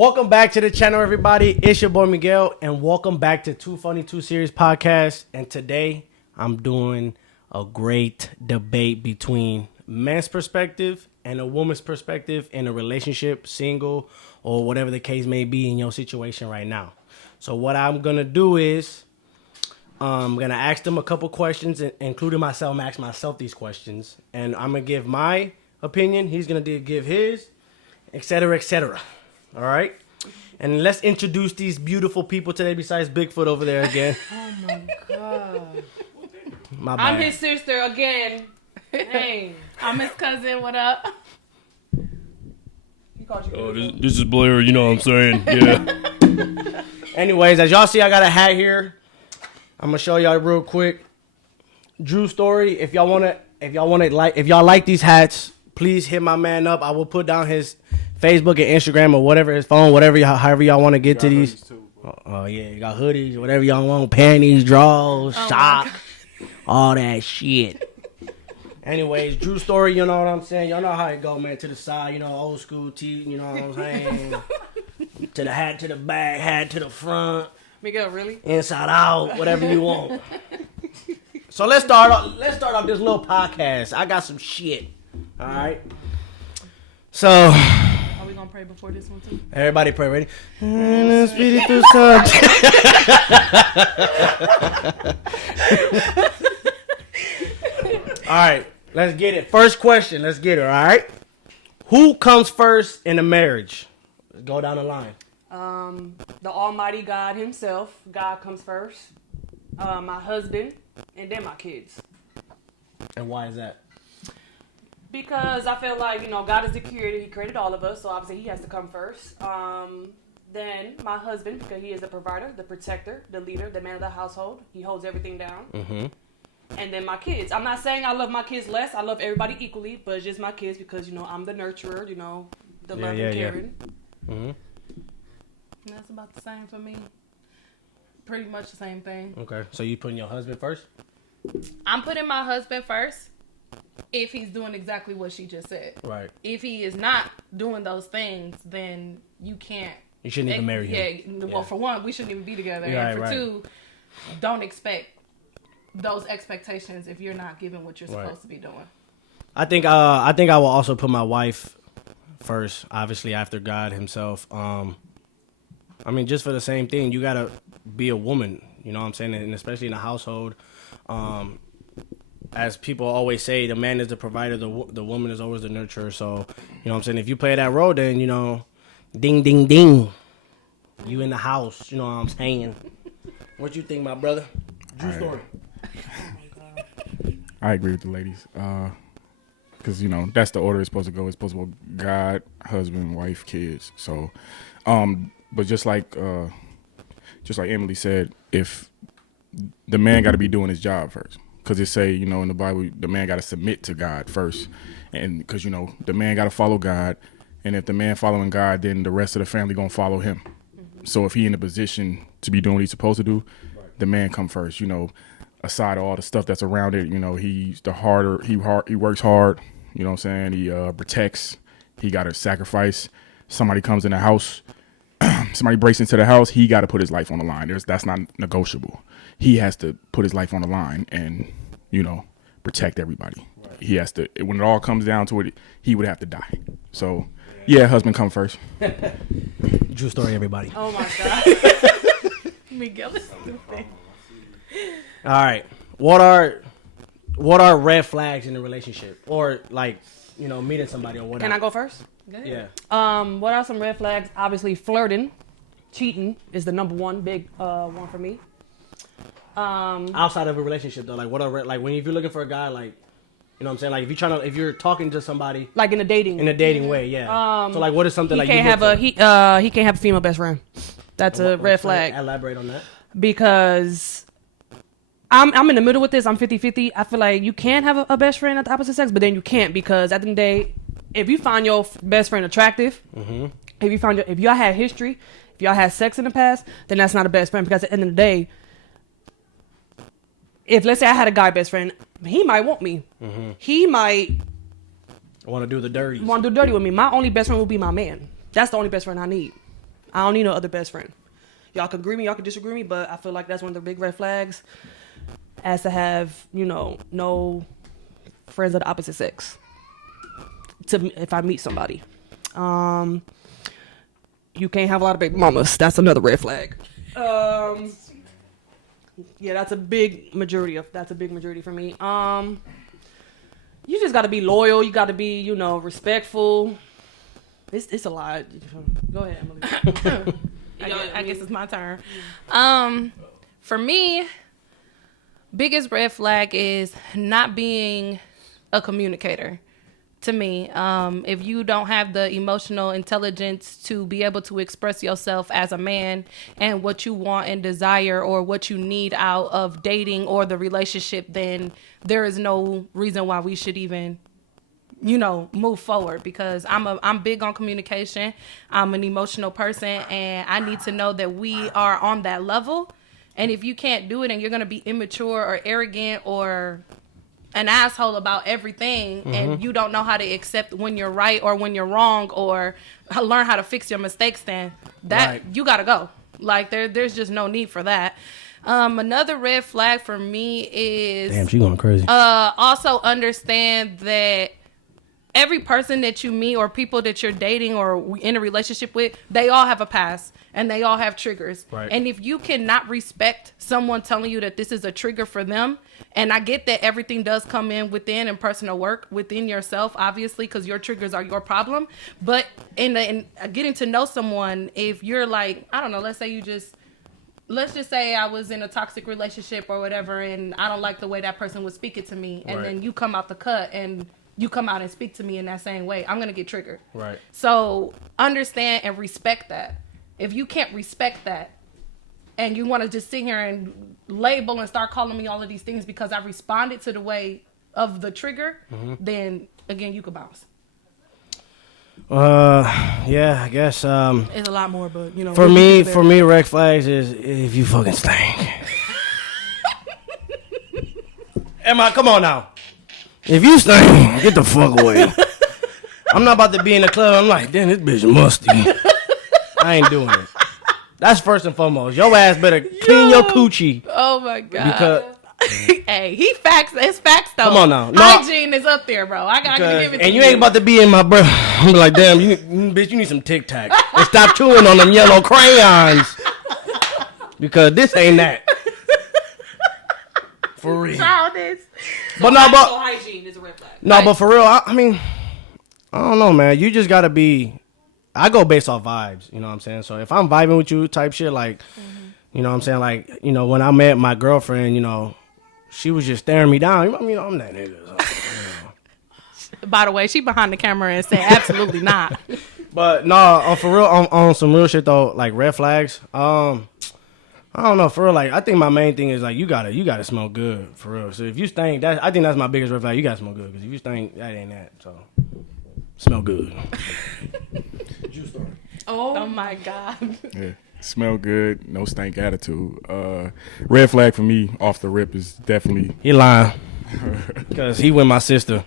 Welcome back to the channel, everybody. It's your boy Miguel, and welcome back to Too Funny Too Serious podcast. And today, I'm doing a great debate between men's perspective and a woman's perspective in a relationship, single, or whatever the case may be in your situation right now. So what I'm gonna do is I'm gonna ask them a couple questions, including myself. I'm gonna ask myself these questions, and I'm gonna give my opinion. He's gonna give his, etc., etc. All right, and let's introduce these beautiful people today. Besides Bigfoot over there again. Oh my god! My bad. I'm his sister again. Hey, I'm his cousin. What up? Oh, this is Blair. You know what I'm saying? Yeah. Anyways, as y'all see, I got a hat here. I'm gonna show y'all real quick. Drew story. If y'all like these hats, please hit my man up. I will put down his Facebook and Instagram or whatever, his phone, however y'all want to get to these. Too, oh yeah, you got hoodies, whatever y'all want, panties, drawers, socks, all that shit. Anyways, Drew story, you know what I'm saying? Y'all know how it go, man. To the side, you know, old school tee, you know what I'm saying? To the hat, to the back, hat to the front. Miguel, really? Inside out, whatever you want. So let's start off this little podcast. I got some shit. All right. So Are we gonna pray before this one too? everybody pray, ready? All right, let's get it. First question, let's get it, all right? Who comes first in a marriage? Let's go down the line. The Almighty God Himself. God comes first. My husband, and then my kids. And why is that? Because I feel like, you know, God is the creator. He created all of us, so obviously He has to come first. Then my husband, because he is the provider, the protector, the leader, the man of the household. He holds everything down. Mm-hmm. And then my kids. I'm not saying I love my kids less. I love everybody equally, but it's just my kids because, you know, I'm the nurturer, you know, the love and caring. Mm-hmm. And that's about the same for me. Pretty much the same thing. Okay, so you putting your husband first? I'm putting my husband first if he's doing exactly what she just said. Right. If he is not doing those things, then you can't. You shouldn't even marry him. Yeah, well, for one, we shouldn't even be together. Yeah, and for right. two, don't expect those expectations if you're not giving what you're supposed to be doing. I think I will also put my wife first, obviously after God Himself. I mean, just for the same thing, you gotta be a woman. You know what I'm saying? And especially in a household, as people always say, the man is the provider, the woman is always the nurturer. So, you know what I'm saying? If you play that role, then, you know, ding, ding, ding. You in the house, you know what I'm saying? What you think, my brother? Drew story. I agree with the ladies. Because, you know, that's the order it's supposed to go. It's supposed to go God, husband, wife, kids. So, but just like Emily said, if the man got to be doing his job first. Because it say, you know, in the Bible, the man got to submit to God first. And because, you know, the man got to follow God. And if the man following God, then the rest of the family going to follow him. Mm-hmm. So if he in a position to be doing what he's supposed to do, the man come first, you know, aside of all the stuff that's around it. You know, he works hard, you know what I'm saying? He protects, he got to sacrifice. Somebody comes in the house, somebody breaks into the house, he got to put his life on the line. That's not negotiable. He has to put his life on the line and, you know, protect everybody. Right. He has to, when it all comes down to it, he would have to die. So, yeah, husband come first. Drew story, everybody. Oh my God. Miguel is stupid. All right. What are red flags in a relationship, or like, you know, meeting somebody or whatever? Can I go first? Yeah. What are some red flags? Obviously, flirting, cheating is the number one big one for me. Outside of a relationship though, like what are like if you're looking for a guy, like, you know what I'm saying, like if you're talking to somebody like in a dating way, yeah. So like, what is something he like can't you have he can't have a female best friend. That's a red flag. Elaborate on that. Because I'm in the middle with this. I'm 50-50. I feel like you can have a best friend at the opposite sex, but then you can't, because at the end of the day, if you find your best friend attractive, mm-hmm. if y'all had history, if y'all had sex in the past, then that's not a best friend. Because at the end of the day, if let's say I had a guy best friend, he might want me. Mm-hmm. He might want to do the dirty. Want to do dirty with me. My only best friend will be my man. That's the only best friend I need. I don't need no other best friend. Y'all can agree me, y'all can disagree me, but I feel like that's one of the big red flags, as to have, you know, no friends of the opposite sex. If I meet somebody, you can't have a lot of baby mamas. That's another red flag. Yeah, that's a big majority for me. You just got to be loyal. You got to be, you know, respectful. It's a lot. Go ahead, Emily. I guess it's my turn. For me, biggest red flag is not being a communicator. To me, if you don't have the emotional intelligence to be able to express yourself as a man and what you want and desire or what you need out of dating or the relationship, then there is no reason why we should even, you know, move forward, because I'm big on communication. I'm an emotional person, and I need to know that we are on that level. And if you can't do it and you're going to be immature or arrogant or an asshole about everything, and you don't know how to accept when you're right or when you're wrong or learn how to fix your mistakes, then that you got to go. Like there's just no need for that. Another red flag for me is, damn, she going crazy. Also understand that every person that you meet or people that you're dating or in a relationship with, they all have a past and they all have triggers. Right. And if you cannot respect someone telling you that this is a trigger for them, and I get that everything does come in within and personal work within yourself, obviously, because your triggers are your problem. But in getting to know someone, if you're like, I don't know, let's just say I was in a toxic relationship or whatever, and I don't like the way that person was speaking to me, and then you come out the cut and you come out and speak to me in that same way, I'm going to get triggered. Right. So understand and respect that. If you can't respect that and you want to just sit here and label and start calling me all of these things because I responded to the way of the trigger, then again, you could bounce. Yeah, I guess. It's a lot more, but you know. For me, red flags is if you fucking stink. Emma, come on now. If you stink, get the fuck away. I'm not about to be in the club. I'm like, damn, this bitch musty. I ain't doing it. That's first and foremost. Your ass better clean your coochie. Oh my God. Because hey, it's facts though. Come on now. No. Hygiene is up there, bro. I gotta give it to you. And you ain't about to be in my bro. I'm like, damn, bitch, you need some Tic Tac. And stop chewing on them yellow crayons. Because this ain't that. For real. Childish. But hygiene is a red flag. No, but for real, I mean, I don't know, man. You just gotta be. I go based off vibes, you know what I'm saying? So if I'm vibing with you type shit, like, you know what I'm saying? Like, you know, when I met my girlfriend, you know, she was just staring me down. I mean, I'm that nigga. So, By the way, she behind the camera and said absolutely not. But no, for real, on some real shit though, like red flags. I don't know, for real. Like, I think my main thing is like you gotta smell good, for real. So if you stink, I think that's my biggest red flag. You gotta smell good, because if you stink, that ain't that. So smell good. Oh my God. Yeah. Smell good, no stank attitude. Red flag for me off the rip is definitely He lying. Because he with my sister,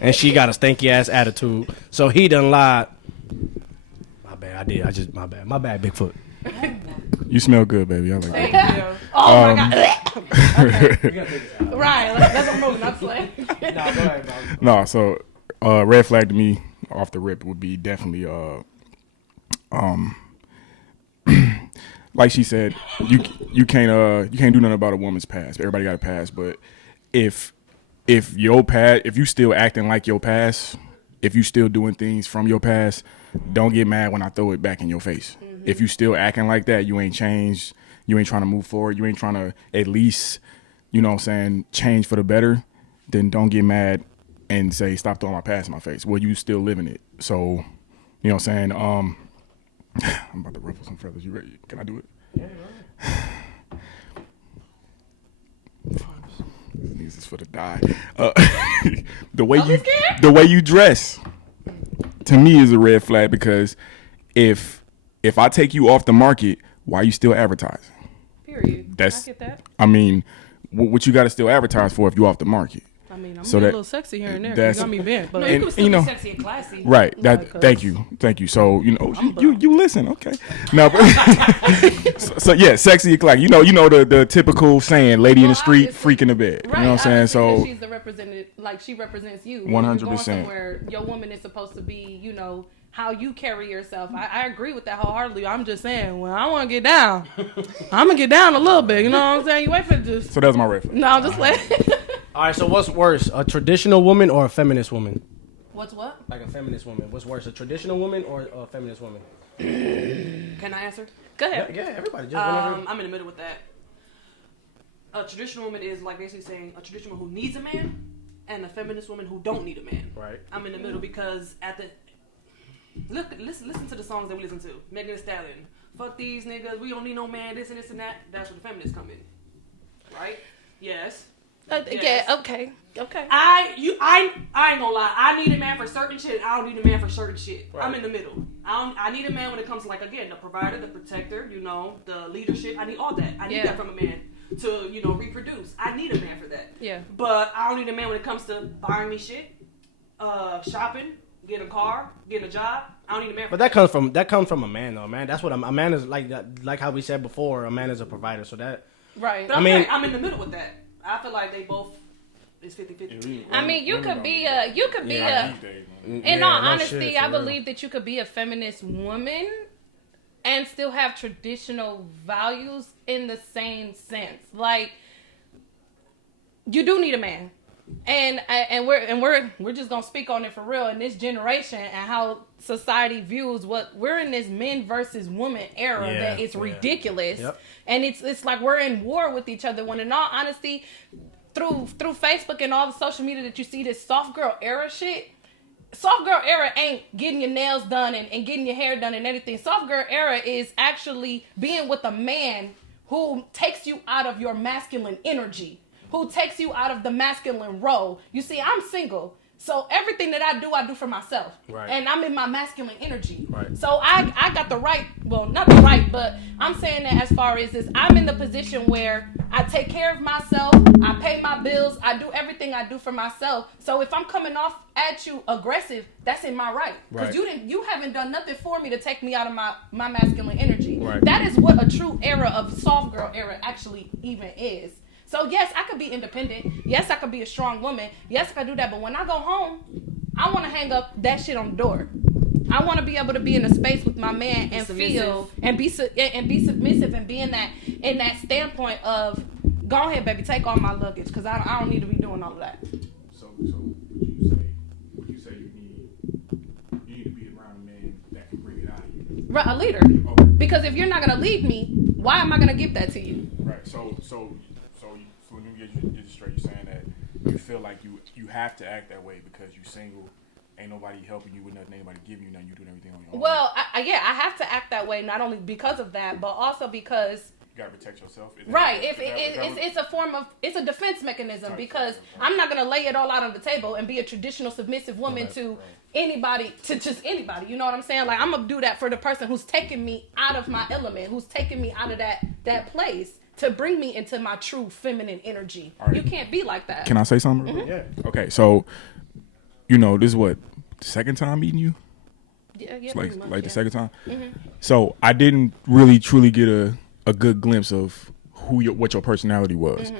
and she got a stanky ass attitude. So he done lied. My bad, my bad. My bad, Bigfoot. you smell good, baby. I like Thank that. you. Oh my God. Okay. Right. Let's move. Not play. Nah, go ahead, bro. No, so red flag to me off the rip would be definitely like she said, you can't do nothing about a woman's past. Everybody got a past, but if you still acting like your past, if you still doing things from your past, don't get mad when I throw it back in your face. If you still acting like that, you ain't changed, you ain't trying to move forward, you ain't trying to at least, you know what I'm saying, change for the better, then don't get mad and say, stop throwing my past in my face. Well, you still living it. So, you know what I'm saying? I'm about to ruffle some feathers. You ready? Can I do it? Yeah, right. This is for the die. The way you dress, to me, is a red flag, because if I take you off the market, why are you still advertising? Period. That's, I get that. I mean, what you got to still advertise for if you off the market? I mean, I'm So a that- little sexy here and there. You got me bent, but No, you And, can still you know- be sexy and classy. Right. That. Like, Thank you. So you listen. Okay. No. But so yeah, sexy and classy. You know the typical saying, lady in the street, obviously. freak in the bed. right, You know what I'm saying? obviously, So she's the representative, like she represents you. 100%. Somewhere your woman is supposed to be, how you carry yourself. I agree with that wholeheartedly. I'm just saying, when I want to get down, I'm gonna get down a little bit. You know what I'm saying? You wait for just. so that's my red flag. No, I'm just like. All right, so what's worse, a traditional woman or a feminist woman? What's what? Like a feminist woman. What's worse, a traditional woman or a feminist woman? Can I answer? Go ahead. Yeah, everybody. Just whenever. I'm in the middle with that. A traditional woman is like basically saying a traditional woman who needs a man, and a feminist woman who don't need a man. Right. I'm in the middle because listen to the songs that we listen to. Megan Thee Stallion, fuck these niggas, we don't need no man, this and this and that. That's where the feminists come in, right? Yes. Yes. Yeah. Okay. I ain't gonna lie. I need a man for certain shit. I don't need a man for certain shit. Right. I'm in the middle. I need a man when it comes to, like, again, the provider, the protector, the leadership. I need all that. I need that from a man to reproduce. I need a man for that. Yeah. But I don't need a man when it comes to buying me shit, shopping, getting a car, getting a job. I don't need a man. But that comes from a man though, man. That's what a man is like. Like how we said before, a man is a provider. So that. Right. But I'm in the middle with that. I feel like they both is 50-50. I mean, you could be a. In Yeah, all no honesty, shit, for I real. believe that you could be a feminist woman and still have traditional values in the same sense. Like, you do need a man, and we're just gonna speak on it for real in this generation and how society views what we're in this men versus women era that it's ridiculous. Yep. And it's like we're in war with each other when in all honesty, through Facebook and all the social media that you see this soft girl era shit. Soft girl era ain't getting your nails done and getting your hair done and everything. Soft girl era is actually being with a man who takes you out of your masculine energy, who takes you out of the masculine role. You see, I'm single. So everything that I do for myself. Right. And I'm in my masculine energy. Right. So I got the right, well, not the right, but I'm saying that as far as this, I'm in the position where I take care of myself, I pay my bills, I do everything I do for myself. So if I'm coming off at you aggressive, that's in my right. Because you haven't done nothing for me to take me out of my masculine energy. Right. That is what a true era of soft girl era actually even is. So yes, I could be independent. Yes, I could be a strong woman. Yes, I could do that. But when I go home, I want to hang up that shit on the door. I want to be able to be in a space with my man and feel and be submissive and be in that standpoint of, go ahead, baby, take all my luggage because I don't need to be doing all of that. So would you say you need to be around a man that can bring it out of you? Right, a leader. Okay. Because if you're not gonna lead me, why am I gonna give that to you? Right. So let me get you straight. You're saying that you feel like you have to act that way because you're single. Ain't nobody helping you with nothing. Ain't nobody giving you nothing. You doing everything on your own. Well, I have to act that way not only because of that, but also because. You gotta protect yourself. Right. It's a form of, it's a defense mechanism because I'm not gonna lay it all out on the table and be a traditional submissive woman to anybody, to just anybody. You know what I'm saying? Like, I'm gonna do that for the person who's taking me out of my element, who's taking me out of that place to bring me into my true feminine energy. Right. You can't be like that. Can I say something? Mm-hmm. Yeah. Okay. So, this is what, the second time meeting you? Yeah. It's like much, the second time. Mm-hmm. So I didn't really truly get a good glimpse of what your personality was,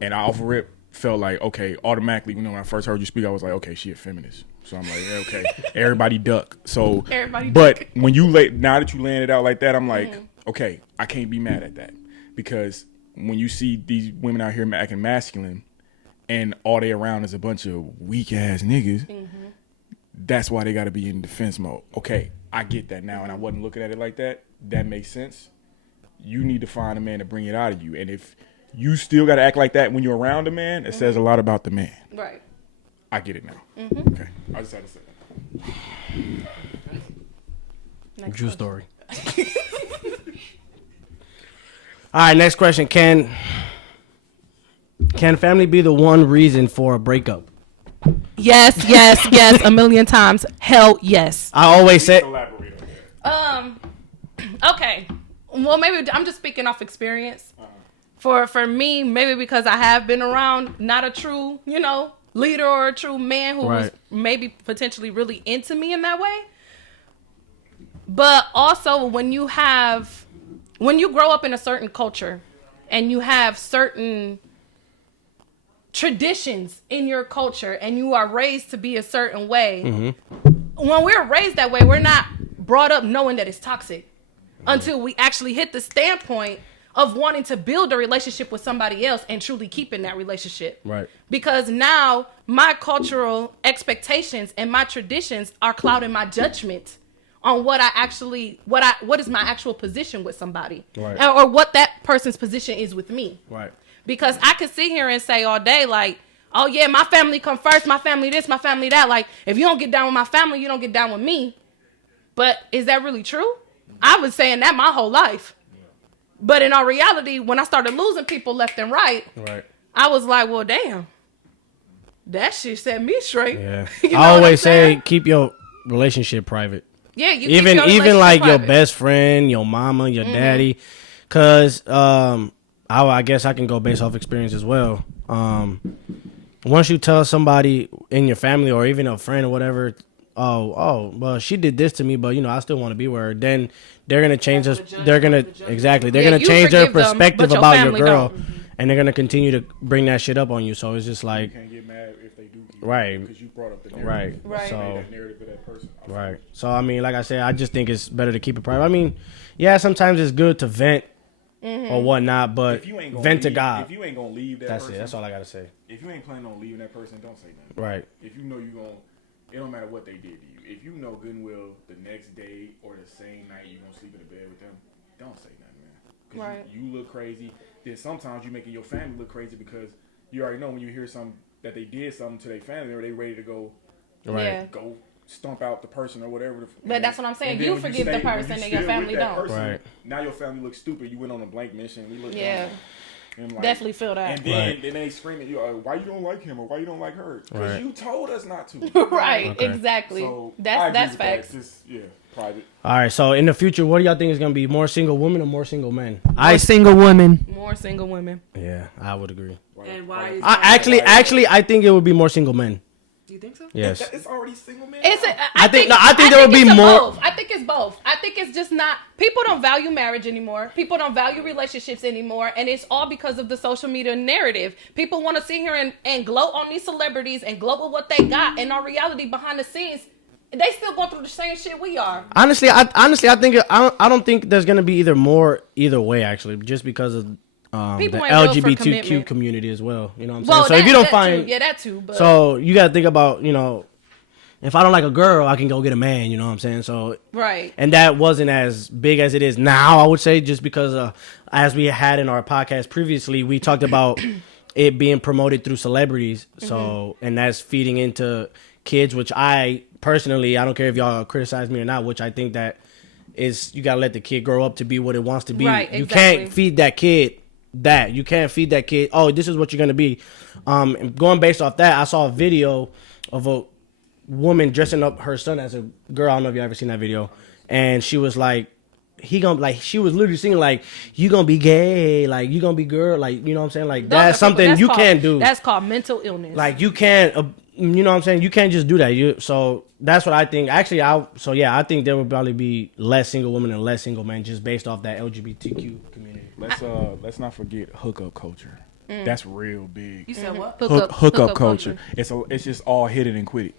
and I off rip felt like, okay, automatically, when I first heard you speak, I was like, okay, she a feminist. So I'm like, yeah, okay, everybody duck. So, but when now that you landed out like that, I'm like, okay, I can't be mad at that because when you see these women out here acting masculine, and all they around is a bunch of weak ass niggas. That's why they got to be in defense mode. Okay, I get that now, and I wasn't looking at it like that. That makes sense. You need to find a man to bring it out of you, and if you still got to act like that when you're around a man, it says a lot about the man. Right. I get it now. Okay, I just had to say that. True story. All right, next question. Can family be the one reason for a breakup? Yes, a million times. Hell yes. I always say. Elaborate on that. Okay. Well, maybe I'm just speaking off experience. For me, maybe because I have been around not a true, leader or a true man who was Right. maybe potentially really into me in that way. But also when you grow up in a certain culture and you have certain traditions in your culture and you are raised to be a certain way, when we're raised that way, we're not brought up knowing that it's toxic until we actually hit the standpoint of wanting to build a relationship with somebody else and truly keeping that relationship. Right. Because now my cultural expectations and my traditions are clouding my judgment on what is my actual position with somebody, Right. or what that person's position is with me. Right. Because I could sit here and say all day, like, oh yeah, my family come first, my family this, my family that. Like, if you don't get down with my family, you don't get down with me. But is that really true? I was saying that my whole life. But in our reality, when I started losing people left and right, I was like, well, damn, that shit set me straight. Yeah. You know I what I'm always say saying? keep your relationship private. Yeah, you Even keep your even like relationship your private. best friend, your mama, your daddy, because I guess I can go based off experience as well. Once you tell somebody in your family or even a friend or whatever, well, she did this to me, but I still want to be with her. Then they're gonna change us. They're gonna exactly. They're gonna you change their forgive them, perspective but your about your family girl, don't. and they're gonna continue to bring that shit up on you. So it's just You like can't get mad if they do. Right. Because you brought up the narrative. Right. So. That narrative of that person. Right. So, I mean, like I said, I just think it's better to keep it private. I mean, yeah, sometimes it's good to vent or whatnot, but If you ain't gonna vent to leave, God. If you ain't gonna leave that That's person, it. That's all I got to say. if you ain't planning on leaving that person, don't say nothing. Right. If you know you gonna, it don't matter what they did to you. If you know good and well the next day or the same night you gonna sleep in the bed with them, don't say nothing, man. 'Cause Right. you look crazy. Then sometimes you making your family look crazy because you already know when you hear something that they did something to their family or they ready to go, Right. Yeah. go stump out the person or whatever. But that's what I'm saying. And then You when forgive the when person and your still family with that don't. person, Right. Now your family looks stupid. You went on a blank mission. We look Yeah. and like, Definitely feel that. And then, Right. then they scream at you, why you don't like him or why you don't like her? Because Right. you told us not to. Right, Okay. exactly. So I that's agree that's with that. facts. It's just, private. All right. So, in the future, what do y'all think is going to be more single women or more single men? single women. More single women. Yeah, I would agree. And why is Actually, I think it would be more single men. Do you think so? Yes. It's already single men. I think there would be it's more- both. I think it's both. I think it's just not. People don't value marriage anymore. People don't value relationships anymore, and it's all because of the social media narrative. People want to sit here and gloat on these celebrities and gloat with what they got, and our reality behind the scenes, they still going through the same shit we are. Honestly, I think I don't think there's going to be either way. Actually, just because of the People ain't built for LGBTQ commitment. community as well. You know what I'm Well, saying? So if you don't that find too. Yeah, that too. But So you gotta think about, if I don't like a girl, I can go get a man, you know what I'm saying? So right. and that wasn't as big as it is now, I would say, just because as we had in our podcast previously, we talked about it being promoted through celebrities. So and that's feeding into kids, which I personally, I don't care if y'all criticize me or not, which I think that is you gotta let the kid grow up to be what it wants to be. Right, You exactly. can't feed that kid that. You can't feed that kid, oh, this is what you're gonna be. And going based off that, I saw a video of a woman dressing up her son as a girl. I don't know if you ever seen that video. And she was like, she was literally singing like, you gonna be gay, like you gonna be girl, like, you know what I'm saying? Like that's something you can't do. That's called mental illness. Like you can't, you know what I'm saying? You can't just do that. So that's what I think. Actually, I think there would probably be less single women and less single men just based off that LGBTQ community. Let's not forget hookup culture. That's real big. You said what? Hookup culture. It's just all hit it and quit it.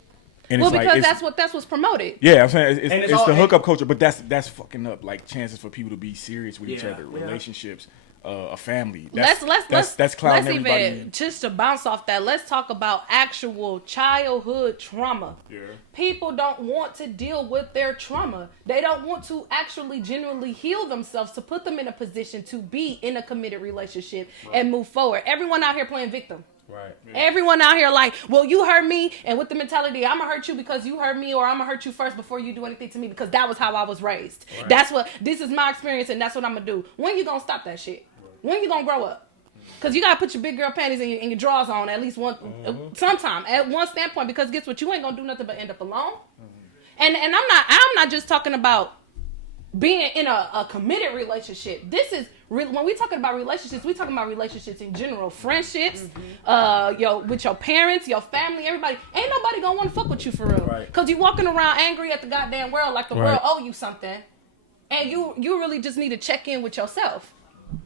And Well, it's because like, that's what's promoted. yeah, I'm saying it's all- the hookup culture, but that's fucking up like chances for people to be serious with each Yeah, other, yeah. relationships, a family. Let's clouding even everybody. just to bounce off that. Let's talk about actual childhood trauma. Yeah. People don't want to deal with their trauma. They don't want to actually genuinely heal themselves to put them in a position to be in a committed relationship and move forward. Everyone out here playing victim. Right. Everyone out here like, well, you hurt me, and with the mentality, I'm gonna hurt you because you hurt me, or I'm gonna hurt you first before you do anything to me because that was how I was raised. Right. This is my experience, and that's what I'm gonna do. When you gonna stop that shit? When you gonna grow up? Because you gotta put your big girl panties and your drawers on at least one, sometime at one standpoint. Because guess what? You ain't gonna do nothing but end up alone. And I'm not just talking about being in a committed relationship. This is when we talking about relationships, we talking about relationships in general, friendships, with your parents, your family, everybody. Ain't nobody gonna want to fuck with you for real, Right. Cause you walking around angry at the goddamn world like the world owe you something, and you really just need to check in with yourself.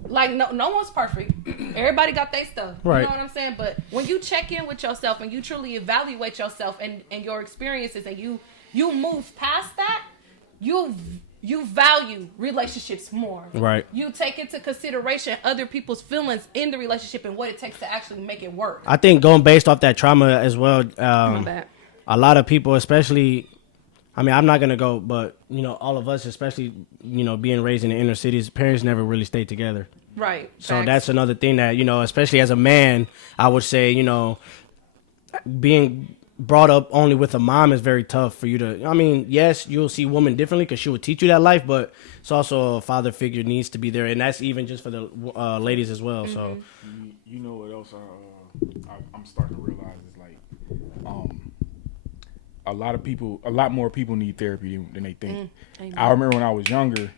Like no one's perfect. Everybody got their stuff. Right. You know what I'm saying? But when you check in with yourself and you truly evaluate yourself and your experiences, and you move past that, you value relationships more. Right. You take into consideration other people's feelings in the relationship and what it takes to actually make it work. I think going based off that trauma as well, My bad. a lot of people, especially, I mean, I'm not going to go, but, all of us, especially, being raised in the inner cities, parents never really stayed together. Right. So Facts. that's another thing that, especially as a man, I would say, being brought up only with a mom is very tough for you to, I mean, yes, you'll see women differently because she will teach you that life, but it's also a father figure needs to be there. And that's even just for the ladies as well. Mm-hmm. So, You know what else I'm starting to realize is like, a lot more people need therapy than they think. I remember when I was younger,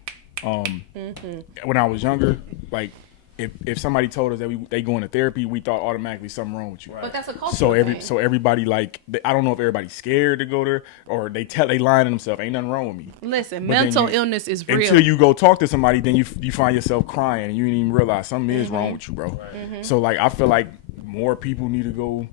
like if somebody told us that they go into therapy, we thought automatically something wrong with you. But that's a cultural thing. So everybody, like, I don't know if everybody's scared to go there or they lying to themselves. Ain't nothing wrong with me. Listen, But then mental illness is real. Until you go talk to somebody, then you find yourself crying and you didn't even realize something is wrong with you, bro. So like I feel like more people need to go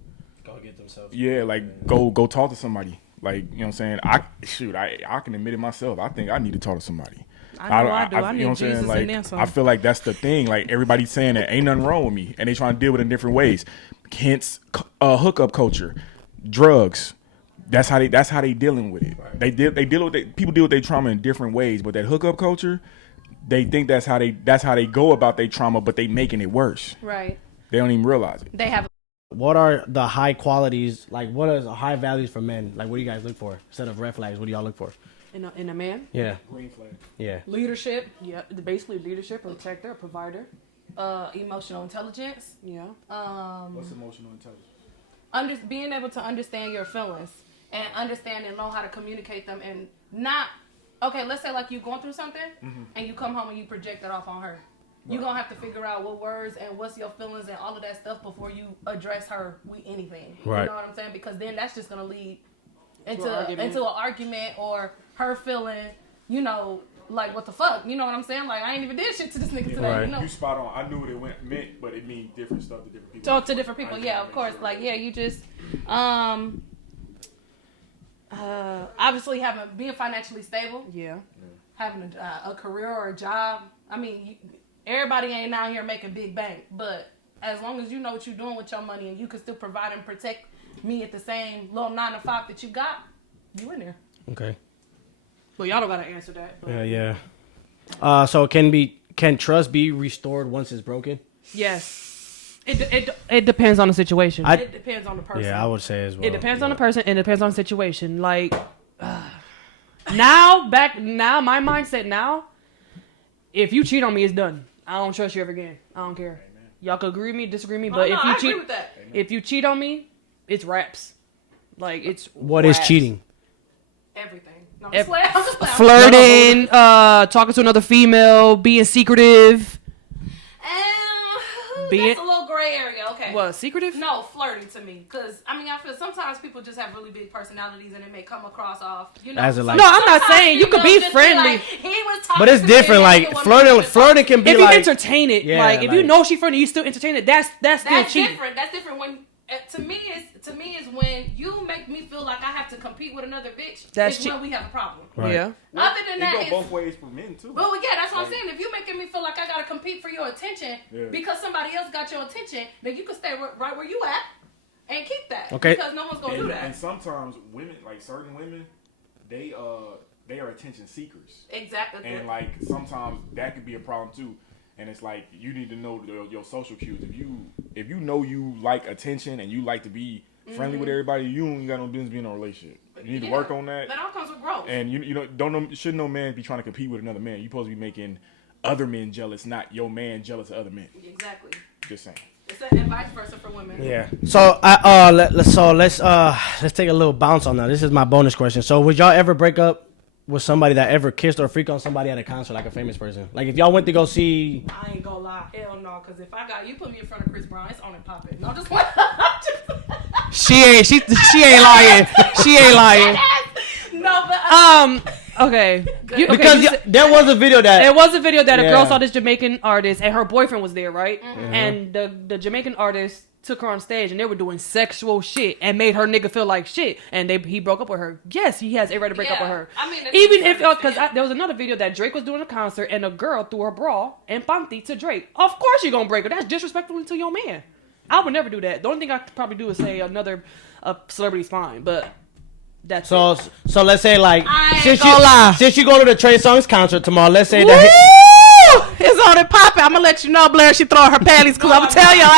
get themselves. Yeah, like go talk to somebody. Like, you know what I'm saying? I can admit it myself. I think I need to talk to somebody. I know I do. I you know what need I'm Jesus saying? in Like, there, son. I feel like that's the thing. Like, everybody's saying that ain't nothing wrong with me, and they trying to deal with it in different ways. Hence, hookup culture, drugs. That's how they dealing with it. Right. People deal with their trauma in different ways, but that hookup culture, they think that's how they go about their trauma, but they making it worse. Right. They don't even realize it. They have. What are the high qualities, like what are the high values for men? Like what do you guys look for? Instead of red flags, what do y'all look for? In a man, Yeah. Green flag. Yeah. leadership. Yeah, basically leadership, protector, provider. Emotional intelligence. Yeah. What's emotional intelligence? Being able to understand your feelings and understand and know how to communicate them, and not, okay, let's say like you going through something and you come home and you project that off on her. Right. You're going to have to figure out what words and what's your feelings and all of that stuff before you address her with anything. Right. You know what I'm saying? Because then that's just going to lead into an argument or her feeling, like, what the fuck? You know what I'm saying? Like, I ain't even did shit to this nigga today. Right. You know? You spot on. I knew what it meant, but it means different stuff to different people. So to different people, yeah, of course. Like, yeah, you just, obviously being financially stable. Yeah. Having a career or a job. I mean, everybody ain't out here making big bank, but as long as you know what you're doing with your money and you can still provide and protect me at the same little 9 to 5 that you got, you in there. Okay. Well, y'all don't gotta answer that. But Yeah. So can trust be restored once it's broken? yes, it depends on the situation. It depends on the person. Yeah, I would say as well. It depends on the person. And it depends on the situation. Like now, my mindset now. If you cheat on me, it's done. I don't trust you ever again. I don't care. Amen. Y'all could agree with me, disagree with me, but I agree with that. If you cheat on me, it's raps. Like it's What raps. is cheating? Everything. No, I'm just playing. Flirting, talking to another female, being secretive. That's a little gray area. Okay. What, secretive? No, flirting to me. Because, I mean, I feel sometimes people just have really big personalities and it may come across off, As a, like, No, I'm not saying you could be just friendly. Like, he was talking but it's to different. me, Like and the woman flirting can be If like you entertain it, Yeah, like if you like- know she friendly, you still entertain it. That's still That's cheating. different. That's different when to me is when you make me feel like I have to compete with another bitch. That's is when we have a problem. Right. Yeah. Other than It that, go it's, both ways for men too. well, yeah, that's what I'm saying. If you making me feel like I gotta compete for your attention because somebody else got your attention, then you can stay right where you at and keep that. Okay. Because no one's gonna do that. And sometimes women, like certain women, they are attention seekers. Exactly. And like sometimes that could be a problem too. And it's like you need to know your social cues. If you know you like attention and you like to be friendly with everybody, you ain't got no business being in a relationship. You need to work on that. That all comes with growth. And shouldn't no man be trying to compete with another man. You're supposed to be making other men jealous, not your man jealous of other men. Exactly. Just saying. It's and vice versa for women. Yeah. So let's take a little bounce on that. This is my bonus question. So would y'all ever break up with somebody that ever kissed or freaked on somebody at a concert, like a famous person? Like if y'all went to go see. I ain't gonna lie, hell no, because if I got you put me in front of Chris Brown, it's on and popping. No, just She ain't lying. She ain't lying. No, but okay. Because there was a video that There was a video that a Yeah. girl saw this Jamaican artist and her boyfriend was there, right? Mm-hmm. And the Jamaican artist took her on stage and they were doing sexual shit and made her nigga feel like shit. And he broke up with her. Yes, he has a right to break up with her. I mean, Even if because there was another video that Drake was doing a concert and a girl threw her bra and panty to Drake. Of course you gonna break her. That's disrespectful to your man. I would never do that. The only thing I could probably do is say another celebrity's fine, but that's So it. so let's say like I ain't since gonna lie. you go to the Trey Songz concert tomorrow, let's say Woo! that It's on and popping. I'm gonna let you know, Blair. She throwing her panties cool. I'm gonna tell you. No,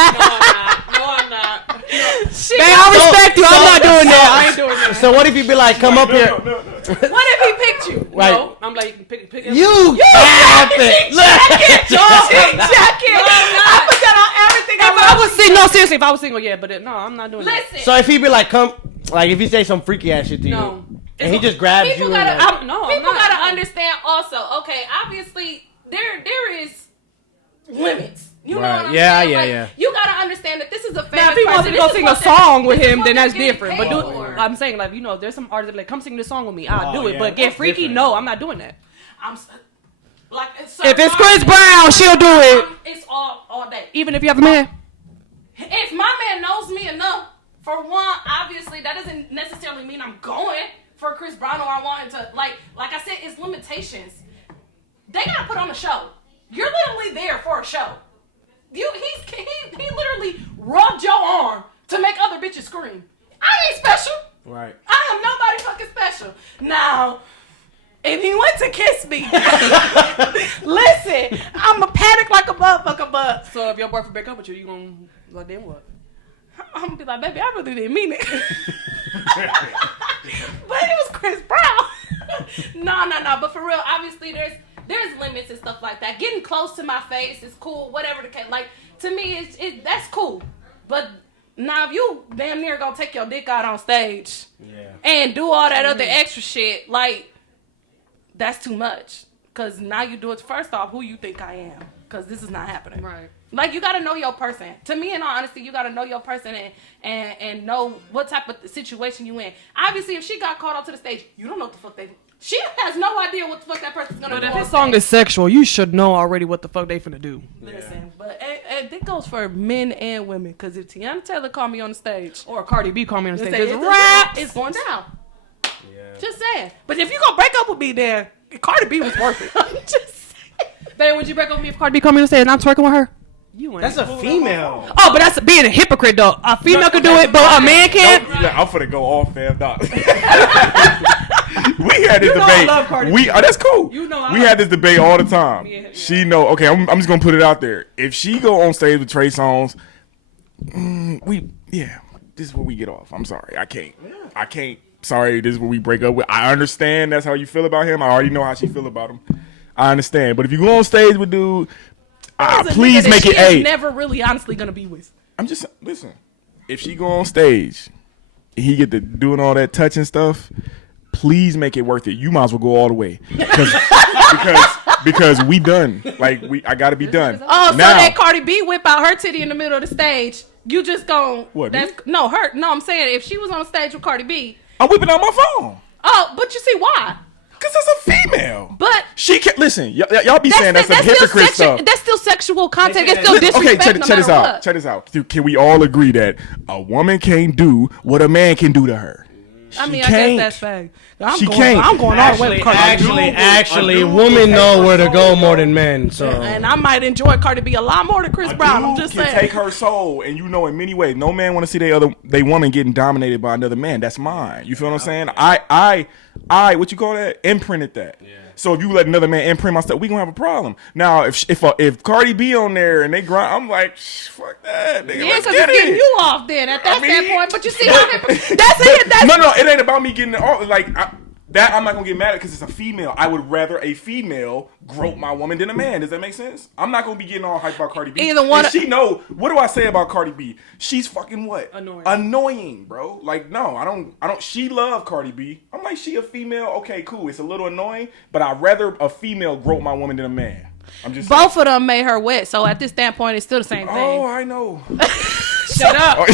I'm not. Babe, I respect you. I'm not doing that. I ain't doing that. so what if you be like, come up here? What if he picked you? Right. No, I'm like, pick You jacket. jacket. I put that on everything. If I was single, no, seriously, if I was single, yeah, but no, I'm not doing that. Listen, So if he be like, come, like if he say some freaky ass shit to you, No. and he just grabs people you, gotta, and like, I'm not. people gotta understand also. Okay, obviously there is limits. You know Right. what I'm Yeah, saying? yeah, Like, yeah. You gotta understand that this is a famous Now, if he wants person. to go This is sing a what they're- song with this is him, what then they're that's getting different. But paid do, for. I'm saying, like, there's some artists that be like, come sing this song with me. I'll Oh, do it. yeah, But get that's freaky, different. no, I'm not doing that. I'm s- like If it's Chris Brown, she'll do it. It's all day. Even if you have a man. If my man knows me enough, for one, obviously that doesn't necessarily mean I'm going for Chris Brown or I want him to like I said, it's limitations. They gotta put on a show. You're literally there for a show. He literally rubbed your arm to make other bitches scream. I ain't special. right. I am nobody fucking special. Now, if he went to kiss me, listen, I'm a panic like a motherfucker, but So if your boyfriend break up with you, you gonna, like, then what? I'm gonna be like, baby, I really didn't mean it. But it was Chris Brown. No. But for real, obviously there's limits and stuff like that. Getting close to my face is cool, whatever the case. Like, to me, it's that's cool. But now if you damn near gonna take your dick out on stage and do all that other extra shit, like, that's too much. Cause now you do it first off, who you think I am? Cause this is not happening. Right. Like, you gotta know your person. To me, in all honesty, you gotta know your person and know what type of situation you in. Obviously, if she got called out to the stage, you don't know what the fuck she has no idea what the fuck that person's gonna But do. if on his song stage. is sexual, you should know already what the fuck they finna do. Listen, but it goes for men and women. Cause if Tiana Taylor called me on the stage, Or Cardi B call me on the stage. say It's rap. it's going down. Just saying. But if you gonna break up with me, then Cardi B was worth it. I'm just saying. Babe, would you break up with me if Cardi B call me on the stage and I'm twerking with her? You ain't. That's a female. Oh, but that's being a hypocrite, though. A female can do it, but a man can't. I'm finna go off, fam. Dog. We had this You know I debate. love Cardi We B. that's cool. You know I we love had this debate all the time. Yeah. She know. Okay, I'm just gonna put it out there. If she go on stage with Trey Songz, this is where we get off. I'm sorry, I can't. Sorry, this is where we break up. I understand that's how you feel about him. I already know how she feel about him. I understand. But if you go on stage with dude, please make it. She is never really honestly gonna be with. I'm just listen. If she go on stage, he get to doing all that touching stuff. Please make it worth it. You might as well go all the way because we done. Like I gotta be done. Oh, so now, that Cardi B whip out her titty in the middle of the stage. You just gon' What, That's me? no her. No, I'm saying if she was on stage with Cardi B. I'm whipping out my phone Oh, but you see why? because it's a female. But She can't listen. Y'all be saying that's some still hypocrite sexual. stuff. That's still sexual content. It's Listen, still Okay, disrespect. check this no matter out. what. Check this out. Can we all agree that a woman can't do what a man can do to her? I mean, She I can't. guess that's fact. I'm She going, can't. I'm going all the way with Cardi B. Actually, women know where to go more than men. So And I might enjoy Cardi B a lot more than Chris Brown. I'm Dude just can saying. take her soul, and you know, in many ways, no man want to see they woman getting dominated by another man. That's mine. You feel what I'm saying? I, what you call that? Imprinted that. Yeah. So if you let another man imprint my stuff, we gonna have a problem. Now, if Cardi B on there and they grind, I'm like, fuck that. Nigga, Yeah, let's because get it's getting it. you off then at that I mean- standpoint. But you see how that's it. That's No, it ain't about me getting it off. Like That I'm not gonna get mad at because it's a female. I would rather a female grope my woman than a man. Does that make sense? I'm not gonna be getting all hyped about Cardi B. Either one. And she know. What do I say about Cardi B? She's fucking what? Annoying, bro. Like no, I don't. She love Cardi B. I'm like she a female. Okay, cool. It's a little annoying, but I'd rather a female grope my woman than a man. I'm just both of them made her wet. So at this standpoint, it's still the same thing. Oh, I know. Shut up.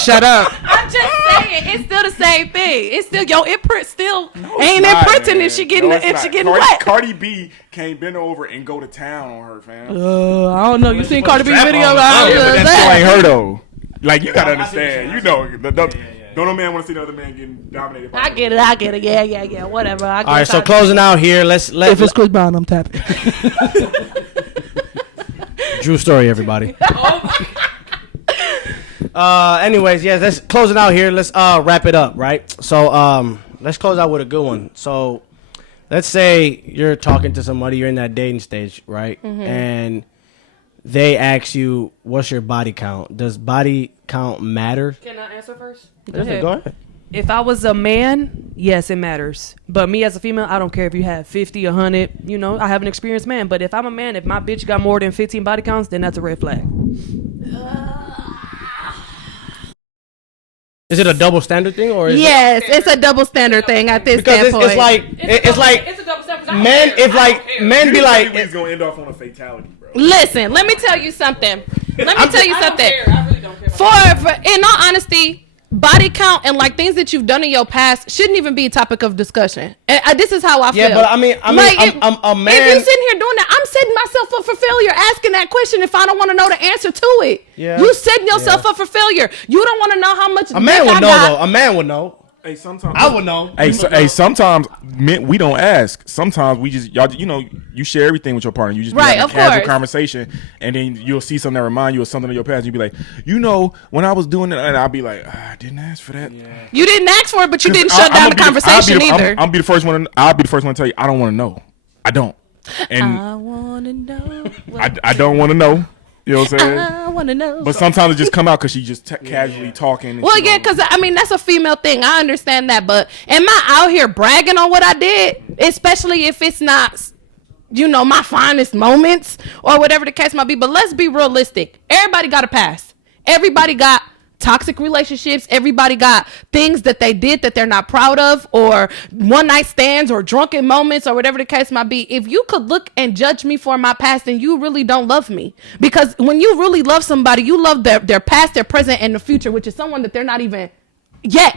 Shut up. I'm just saying, it's still the same thing. It's still your imprint still ain't not, imprinting man. if she getting wet. Cardi B can't bend over and go to town on her, fam. I don't know. You seen Cardi B video? Yeah, but that still ain't her though. Like you gotta understand. You know, don't no man want to see the other man getting dominated. By I get it. Yeah. Whatever. All right, so closing out here. If it's Chris Brown, I'm tapping. True story, everybody. Anyways, yeah, let's close it out here. Let's wrap it up, right? So let's close out with a good one. So let's say you're talking to somebody, you're in that dating stage, right? Mm-hmm. And they ask you, what's your body count? Does body count matter? Can I answer first? Go ahead. If I was a man, yes, it matters. But me as a female, I don't care if you have 50, 100. You know, I have an experienced man. But if I'm a man, if my bitch got more than 15 body counts, then that's a red flag. Is it a double standard thing, or yes, it's a double standard thing at this because standpoint. it's like it's a double standard. men. If like men be like, it's gonna end off on a fatality, bro. Listen, let me tell you something. I really don't care. For in all honesty, body count and like things that you've done in your past shouldn't even be a topic of discussion. And this is how I feel. Yeah, but I mean, like, I'm a man. If you sitting here doing that, I'm setting myself up for failure asking that question if I don't want to know the answer to it. Yeah. You setting yourself up for failure. You don't want to know how much a man would know though. A man would know. Hey, sometimes I would know. Hey, sometimes men, we don't ask. Sometimes we just you share everything with your partner. You just right, have of a casual course. Conversation, and then you'll see something that remind you of something in your past. And you be like, when I was doing it, and I'll be like, I didn't ask for that. Yeah. You didn't ask for it, but you didn't shut down the conversation either. I'll be the first one. I'll be the first one to tell you I don't want to know. I don't. And I want to know. I don't want to know. You know what I'm saying? I want to know. But sometimes it just come out because she just casually talking. Well, yeah, because I mean that's a female thing. I understand that, but am I out here bragging on what I did? Especially if it's not, my finest moments or whatever the case might be. But let's be realistic. Everybody got a past. Everybody got toxic relationships. Everybody got things that they did that they're not proud of, or one night stands or drunken moments or whatever the case might be. If you could look and judge me for my past, then you really don't love me. Because when you really love somebody, you love their past, their present, and the future, which is someone that they're not even yet.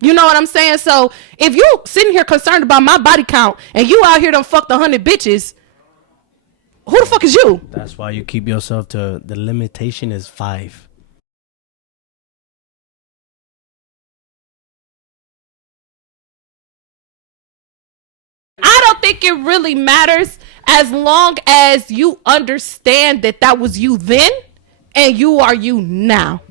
You know what I'm saying? So if you sitting here concerned about my body count and you out here done fucked 100 bitches, who the fuck is you? That's why you keep yourself to the limitation is 5. I don't think it really matters as long as you understand that was you then and you are you now.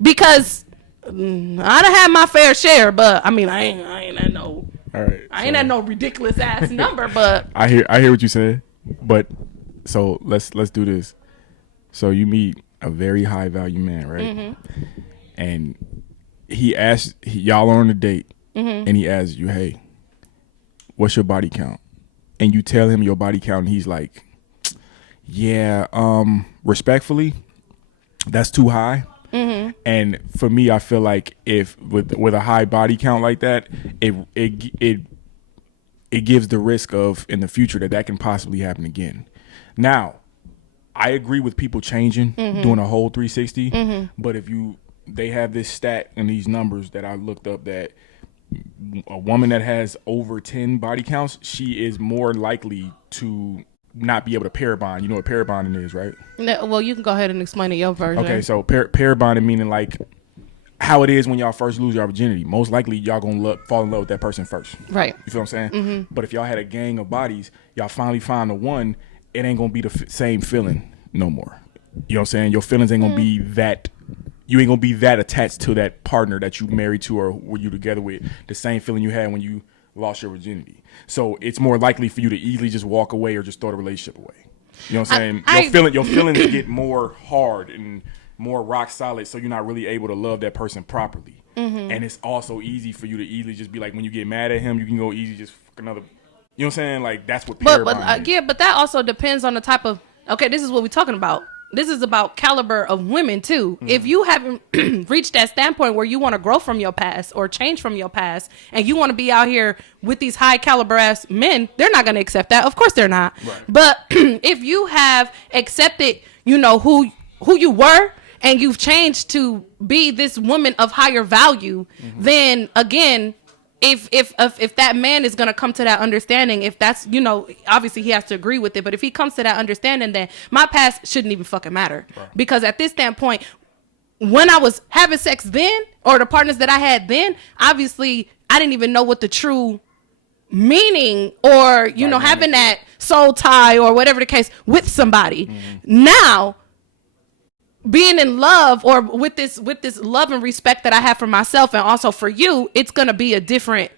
Because I done had my fair share, but I mean I ain't at no at no ridiculous ass number, but I hear what you said. But so let's do this. So you meet a very high value man, right? Mm-hmm. And y'all are on a date, mm-hmm. and he asks you, hey, what's your body count? And you tell him your body count, and he's like, yeah, respectfully, that's too high. Mm-hmm. And for me, I feel like if with a high body count like that, it gives the risk of in the future that can possibly happen again. Now, I agree with people changing, mm-hmm. doing a whole 360, mm-hmm. but they have this stat and these numbers that I looked up that a woman that has over 10 body counts, she is more likely to not be able to pair bond. You know what pair bonding is, right? No, well, you can go ahead and explain it your version. Okay, so pair bonding meaning like how it is when y'all first lose your virginity. Most likely y'all gonna fall in love with that person first. Right. You feel what I'm saying? Mm-hmm. But if y'all had a gang of bodies, y'all finally find the one, it ain't gonna be the same feeling no more. You know what I'm saying? Your feelings ain't gonna be that. You ain't gonna be that attached to that partner that you married to or were you together with. The same feeling you had when you lost your virginity. So it's more likely for you to easily just walk away or just throw the relationship away. You know what I'm saying? Your feelings get more hard and more rock solid, so you're not really able to love that person properly. and it's also easy for you to easily just be like, when you get mad at him, you can go easy, just fuck another. You know what I'm saying? Like, that's what. But yeah, but that also depends on the type of. Okay, this is what we're talking about. This is about caliber of women too. If you haven't reached that standpoint where you want to grow from your past or change from your past, and you want to be out here with these high caliber ass men, they're not going to accept that. Of course they're not. Right. But if you have accepted, who you were, and you've changed to be this woman of higher value, then again, if that man is gonna come to that understanding, if that's, obviously he has to agree with it, but if he comes to that understanding, then my past shouldn't even fucking matter. Right. Because at this standpoint, when I was having sex then, or the partners that I had then, obviously I didn't even know what the true meaning or having that soul tie or whatever the case with somebody. Now, being in love or with this love and respect that I have for myself and also for you, it's gonna be a different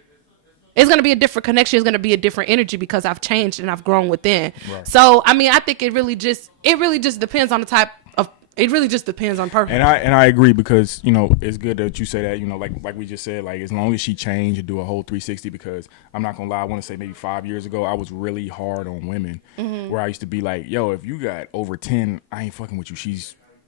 connection. It's gonna be a different energy because I've changed and I've grown within. Right. So I mean, I think it really just depends on the type of. It really just depends on person. And I agree, because it's good that you say that. Like we just said, like, as long as she changed and do a whole 360. Because I'm not gonna lie, I want to say maybe 5 years ago I was really hard on women, where I used to be like, yo, if you got over 10, I ain't fucking with you.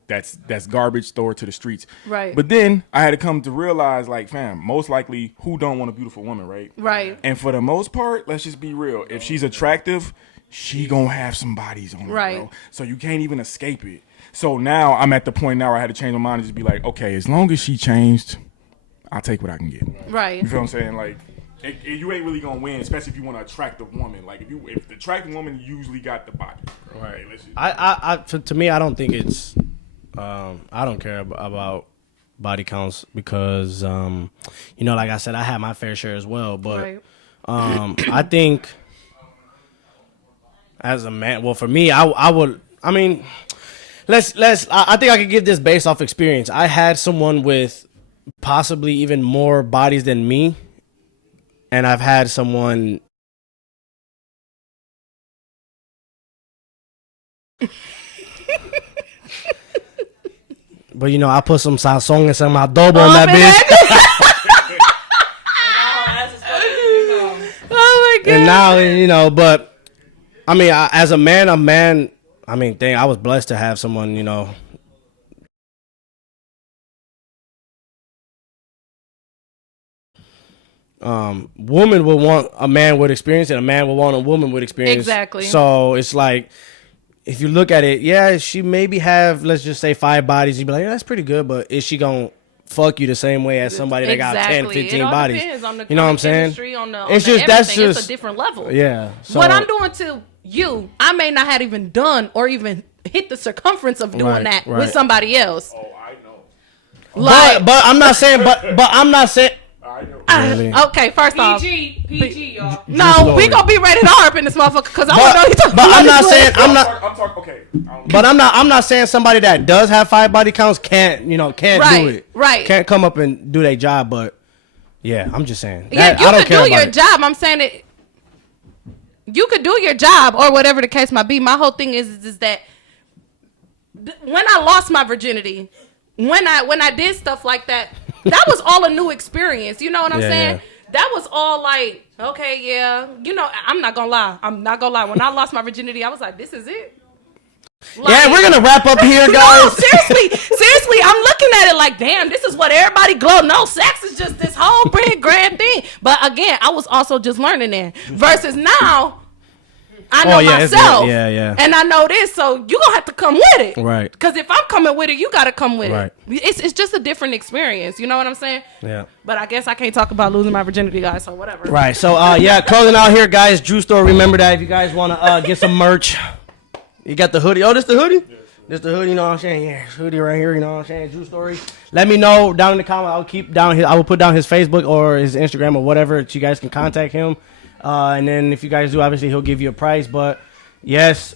That's garbage, throw her to the streets. Right. But then I had to come to realize, like, fam, most likely, who don't want a beautiful woman, right? Right. And for the most part, let's just be real. If she's attractive, she gonna have some bodies on her, right, bro. So you can't even escape it. So now I'm at the point now where I had to change my mind and just be like, okay, as long as she changed, I'll take what I can get. Right. You feel what I'm saying? Like, you ain't really gonna win, especially if you want an attractive woman. Like, if the attractive woman usually got the body. Right. To me, I don't think it's. I don't care about body counts because, like I said, I had my fair share as well. But right. I think as a man, well, for me, I would. I mean, I think I could give this based off experience. I had someone with possibly even more bodies than me, and I've had someone. But I put some sazon and some adobo on that bitch. Oh my god! And now but I mean, as a man, I mean, I was blessed to have someone, woman will want a man with experience, and a man will want a woman with experience. Exactly. So it's like, if you look at it, yeah, she maybe have, let's just say, 5 bodies. You'd be like, yeah, that's pretty good, but is she going to fuck you the same way as somebody that got 10, 15 bodies? Depends on the, what I'm saying? It's a different level. Yeah. So, what I'm doing to you, I may not have even done or even hit the circumference of doing that with somebody else. Oh, I know. Like, but I'm not saying, but I'm not saying. Really? Okay, first off, PG, y'all. No, we gonna be rated R up in this motherfucker because I want to know you talking. But I'm not saying I'm talking. Okay, but I'm not saying somebody that does have 5 body counts can't do it. Right. Can't come up and do their job. But yeah, I'm just saying. Yeah, you could do your job. I'm saying it. You could do your job or whatever the case might be. My whole thing is that when I lost my virginity, when I did stuff like that. That was all a new experience. You know what I'm saying? Yeah. That was all like, okay, yeah. I'm not going to lie. When I lost my virginity, I was like, this is it. Like, yeah, we're going to wrap up here, guys. No, seriously, I'm looking at it like, damn, this is what everybody glow. No, sex is just this whole big grand thing. But again, I was also just learning that. Versus now, I know myself, and I know this, so you gonna have to come with it, right? Because if I'm coming with it, you gotta come with it. It's just a different experience, you know what I'm saying? Yeah. But I guess I can't talk about losing my virginity, guys. So whatever. Right. So closing out here, guys. Drew Store. Remember that if you guys wanna get some merch, you got the hoodie. Oh, this the hoodie. Yeah. This the hoodie. You know what I'm saying? Yeah, hoodie right here. You know what I'm saying? Drew Story. Let me know down in the comments. I will put down his Facebook or his Instagram or whatever, so you guys can contact him. And then if you guys do, obviously he'll give you a price. But yes,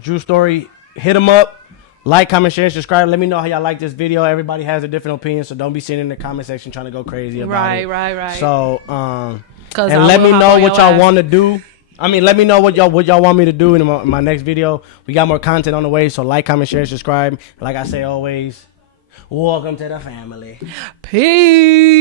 Drew Story, hit him up. Like, comment, share, subscribe. Let me know how y'all like this video. Everybody has a different opinion, so don't be sitting in the comment section trying to go crazy about it. Right. So, and let me know what y'all want to do. I mean, let me know what y'all want me to do in my next video. We got more content on the way, so like, comment, share, and subscribe. Like I say always, welcome to the family. Peace.